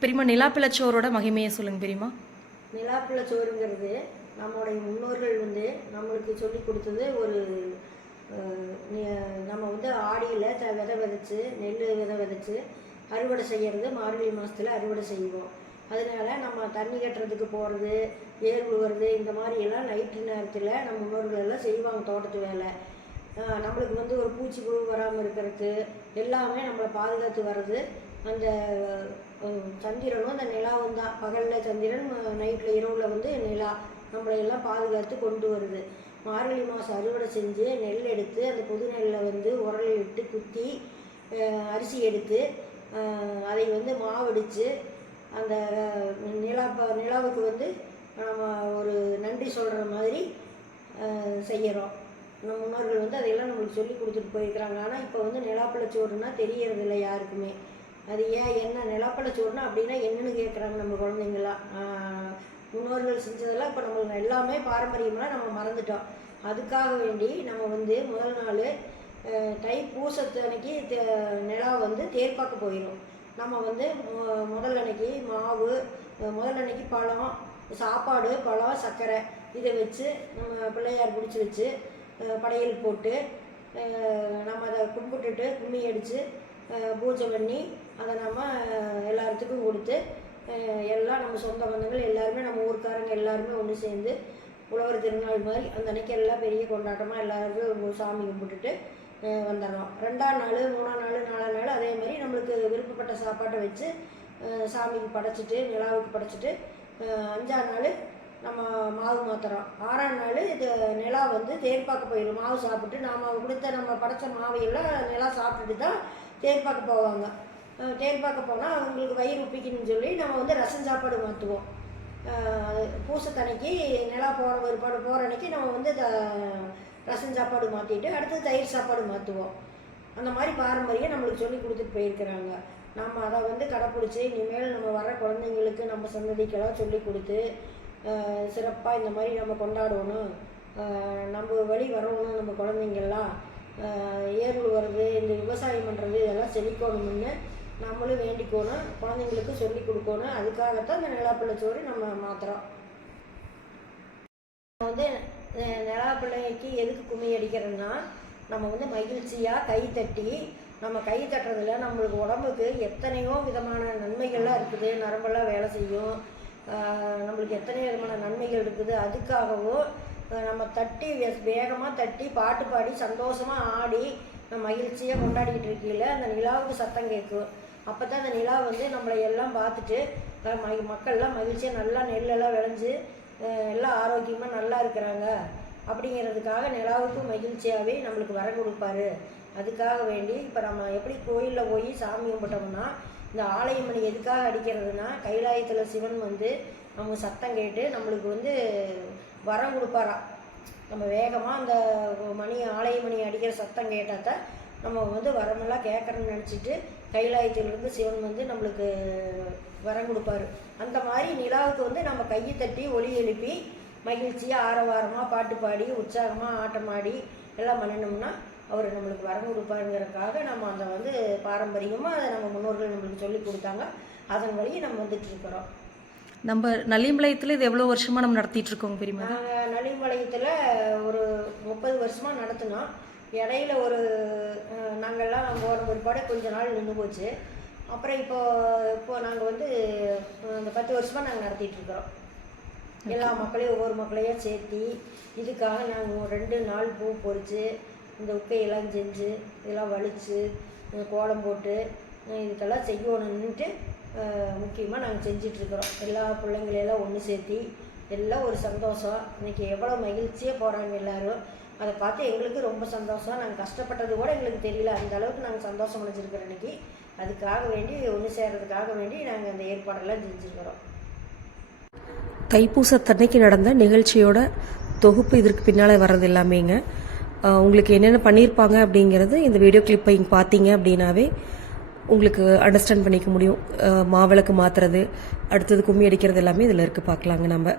பெரியம்மா நிலாப்பிளச்சோரோட மகிமையை சொல்லுங்க பெரியமா நிலாப்பிள்ள சோறுங்கிறது நம்மளுடைய முன்னோர்கள் வந்து நம்மளுக்கு சொல்லி கொடுத்தது ஒரு நம்ம வந்து ஆடியில் த விதை விதைச்சு நெல் விதை விதைச்சு அறுவடை செய்கிறது மார்கழி மாதத்தில் அறுவடை செய்வோம். அதனால நம்ம தண்ணி கட்டுறதுக்கு போகிறது ஏர் உழுவுறது இந்த மாதிரி எல்லாம் நைட்டு நேரத்தில் நம்ம முன்னோர்கள் எல்லாம் செய்வாங்க தோட்டத்து வேலை. நம்மளுக்கு வந்து ஒரு பூச்சி புழு வராமல் இருக்கிறதுக்கு எல்லாமே நம்மளை பாதுகாத்து வர்றது அந்த சந்திரனும் அந்த நிலாவும் தான். பகலில் சந்திரன் நைட்டில் இரவில் வந்து நிலா நம்மளை எல்லாம் பாதுகாத்து கொண்டு வருது. மார்கழி மாதம் அறுவடை செஞ்சு நெல் எடுத்து அந்த புது நெல்லை வந்து உரலை விட்டு குத்தி அரிசி எடுத்து அதை வந்து மாவடித்து அந்த நிலா ப- நிலாவுக்கு வந்து நம்ம ஒரு நன்றி சொல்கிற மாதிரி செய்கிறோம் நம்ம முன்னோர்கள் வந்து அதையெல்லாம் நம்மளுக்கு சொல்லி கொடுத்துட்டு போயிருக்கிறாங்க. ஆனால் இப்போ வந்து நிலாப்பழச்சோறுனா தெரியறதில்ல யாருக்குமே. அது ஏன் என்ன நிலாப்பழச்சோறுனா அப்படின்னா என்னன்னு கேட்குறாங்க நம்ம குழந்தைங்களாம் முன்னோர்கள் செஞ்சதெல்லாம் இப்போ நம்மளுக்கு எல்லாமே பாரம்பரியமாக நம்ம மறந்துட்டோம். அதுக்காக வேண்டி நம்ம வந்து முதல் நாள் தை பூசத்து அன்னைக்கு தே- நிலா வந்து தேர்ப்பாக்க போயிடும் நம்ம வந்து மு- முதல் அன்னைக்கு மாவு முதல் அன்னைக்கு பழம் சாப்பாடு பழம் சர்க்கரை இதை வச்சு நம்ம பிள்ளையார் பிடிச்சி வச்சு படையல் போட்டு நம்ம அதை கும்பிட்டுட்டு கும்மி அடித்து பூஜை பண்ணி அதை நம்ம எல்லாத்துக்கும் கொடுத்து எல்லாம் நம்ம சொந்த பந்தங்கள் எல்லாருமே நம்ம ஊர்க்காரங்க எல்லாருமே ஒன்று சேர்ந்து உழவர் திருநாள் மாதிரி அந்த அன்னைக்கு எல்லாம் பெரிய கொண்டாட்டமாக எல்லாருக்கும் சாமி கும்பிட்டுட்டு வந்துடுறோம். ரெண்டாம் நாள் மூணாம் நாள் நாலாம் நாள் அதே மாதிரி நம்மளுக்கு விருப்பப்பட்ட சாப்பாட்டை வச்சு சாமிக்கு படைச்சிட்டு நிலாவுக்கு படைச்சிட்டு அஞ்சாம் நாள் நம்ம மாவு மாத்துறோம். ஆறாம் நாள் இது நிலா வந்து தேர்ப்பாக்க போயிடும். மாவு சாப்பிட்டு நாம் கொடுத்த நம்ம படைச்ச மாவையெல்லாம் நிலா சாப்பிட்டுட்டு தான் தேர்ப்பாக்க போவாங்க. அஹ் பார்க்க போனால் அவங்களுக்கு வயிறு உப்பிக்கணும்னு சொல்லி நம்ம வந்து ரசம் சாப்பாடு மாற்றுவோம் பூசத்தனைக்கு நிலா போகிற ஒருபாடு போகிற அன்னைக்கு நம்ம வந்து த- ரசம் சாப்பாடு மாற்றிட்டு அடுத்து தயிர் சாப்பாடு மாற்றுவோம் அந்த மாதிரி பாரம்பரியம் நம்மளுக்கு சொல்லி கொடுத்துட்டு போயிருக்கிறாங்க. நம்ம அதை வந்து கடைப்பிடிச்சி இனிமேல் நம்ம வர குழந்தைங்களுக்கு நம்ம சந்ததிக்கெல்லாம் சொல்லி கொடுத்து சிறப்பாக இந்த மாதிரி நம்ம கொண்டாடணும். நம்ம வழி வரணும் நம்ம குழந்தைங்கள்லாம் ஆஹ் ஏர் இந்த விவசாயம் பண்ணுறது இதெல்லாம் செழிக்கணும்னு நம்மளும் வேண்டிக்கணும் குழந்தைங்களுக்கு சொல்லி கொடுக்கணும். அதுக்காகத்தான் இந்த நிலாப்பிள்ளச்சோறு நம்ம மாத்துறோம். வந்து நிலாப்பிள்ளைக்கு எதுக்கு கும்மி அடிக்கிறோன்னா நம்ம வந்து மகிழ்ச்சியாக கை தட்டி நம்ம கை தட்டுறதுல நம்மளுக்கு உடம்புக்கு எத்தனையோ விதமான நன்மைகள்லாம் இருக்குது. நரம்பெல்லாம் வேலை செய்யும். நம்மளுக்கு எத்தனையோ விதமான நன்மைகள் இருக்குது. அதுக்காகவும் நம்ம தட்டி வேகமாக தட்டி பாட்டு பாடி சந்தோஷமாக ஆடி நம்ம மகிழ்ச்சியாக கொண்டாடிக்கிட்டு இருக்கையில் அந்த நிலாவுக்கு சத்தம் கேட்கும். அப்போ தான் அந்த நிலா வந்து நம்மளை எல்லாம் பார்த்துட்டு ம- மக்கள்லாம் மகிழ்ச்சியாக நல்லா நெல்லெல்லாம் விளைஞ்சு எல்லாம் ஆரோக்கியமாக நல்லா இருக்கிறாங்க. அப்படிங்கிறதுக்காக நிலாவுக்கும் மகிழ்ச்சியாகவே நம்மளுக்கு வர கொடுப்பாரு. அதுக்காக வேண்டி இப்போ நம்ம எப்படி கோயிலில் போய் சாமி கும்பிட்டோம்னா இந்த ஆலயமணி எதுக்காக அடிக்கிறதுனா கைலாயத்தில் சிவன் வந்து நம்ம சத்தம் கேட்டு நம்மளுக்கு வந்து வரம் கொடுப்பாராம். நம்ம வேகமாக அந்த மணி ஆலய மணி அடிக்கிற சத்தம் கேட்டால் தான் நம்ம வந்து வரமெல்லாம் கேட்குறோன்னு நினச்சிட்டு கைலாயத்திலிருந்து சிவன் வந்து நம்மளுக்கு வரம் கொடுப்பாரு. அந்த மாதிரி நிலாவுக்கு வந்து நம்ம கையை தட்டி ஒலி எழுப்பி மகிழ்ச்சியாக ஆரவாரமாக பாட்டு பாடி உற்சாகமாக ஆட்டமாடி எல்லாம் பண்ணினோம்னா அவர் நம்மளுக்கு வரம் கொடுப்பாருங்கிறதுக்காக நம்ம அந்த வந்து பாரம்பரியமாக அதை நம்ம முன்னோர்கள் நம்மளுக்கு சொல்லி கொடுத்தாங்க. அதன் வழியே நம்ம வந்துட்டு இருக்கிறோம். நம்ம நல்லிம்பாளையத்தில் இது எவ்வளோ வருஷமா நம்ம நடத்திட்டு இருக்கோங்க பெரியம்மா? நாங்கள் நலிம்பாளையத்தில் ஒரு முப்பது வருஷமாக நடத்தினோம். இடையில ஒரு நாங்கள்லாம் போன பிற்பாடு கொஞ்ச நாள் நின்று போச்சு. அப்புறம் இப்போ இப்போ நாங்கள் வந்து அஹ், இந்த பத்து வருஷமாக நாங்கள் நடத்திட்டு இருக்கிறோம். எல்லா மக்களையும் ஒவ்வொரு மக்களையும் சேர்த்தி இதுக்காக நாங்கள் ரெண்டு நாள் பூ பொறிச்சு இந்த உக்கையெல்லாம் செஞ்சு இதெல்லாம் அஹ், கோலம் போட்டு இதுக்கெல்லாம் செய்யணுன்னுட்டு முக்கியமாக நாங்கள் செஞ்சிட்ருக்குறோம் எல்லா பிள்ளைங்களையெல்லாம் ஒன்று சேர்த்தி எல்லாம் ஒரு சந்தோஷம். இன்னைக்கு எவ்வளோ மகிழ்ச்சியாக போகிறாங்க எல்லாரும். அதை பார்த்து எங்களுக்கு ரொம்ப சந்தோஷம். நாங்கள் கஷ்டப்பட்டது கூட எங்களுக்கு தெரியல. அந்த அளவுக்கு நாங்கள் சந்தோஷம் அடைஞ்சிருக்கிறோம் இன்னைக்கு. அதுக்காக வேண்டி ஒன்று சேர்றதுக்காக வேண்டி நாங்கள் அந்த ஏற்பாடெல்லாம் செஞ்சுருக்கிறோம். தைப்பூசத்தன்னைக்கு நடந்த நிகழ்ச்சியோட தொகுப்பு இதற்கு பின்னால் வர்றது எல்லாமேங்க. உங்களுக்கு என்னென்ன பண்ணியிருப்பாங்க அப்படிங்கிறது இந்த வீடியோ கிளிப்பை பார்த்தீங்க அப்படின்னாவே உங்களுக்கு அண்டர்ஸ்டாண்ட் பண்ணிக்க முடியும். மாவிளக்கு மாற்றுறது அடுத்தது கும்மி அடிக்கிறது எல்லாமே இதில் இருக்குது பார்க்கலாங்க நம்ம.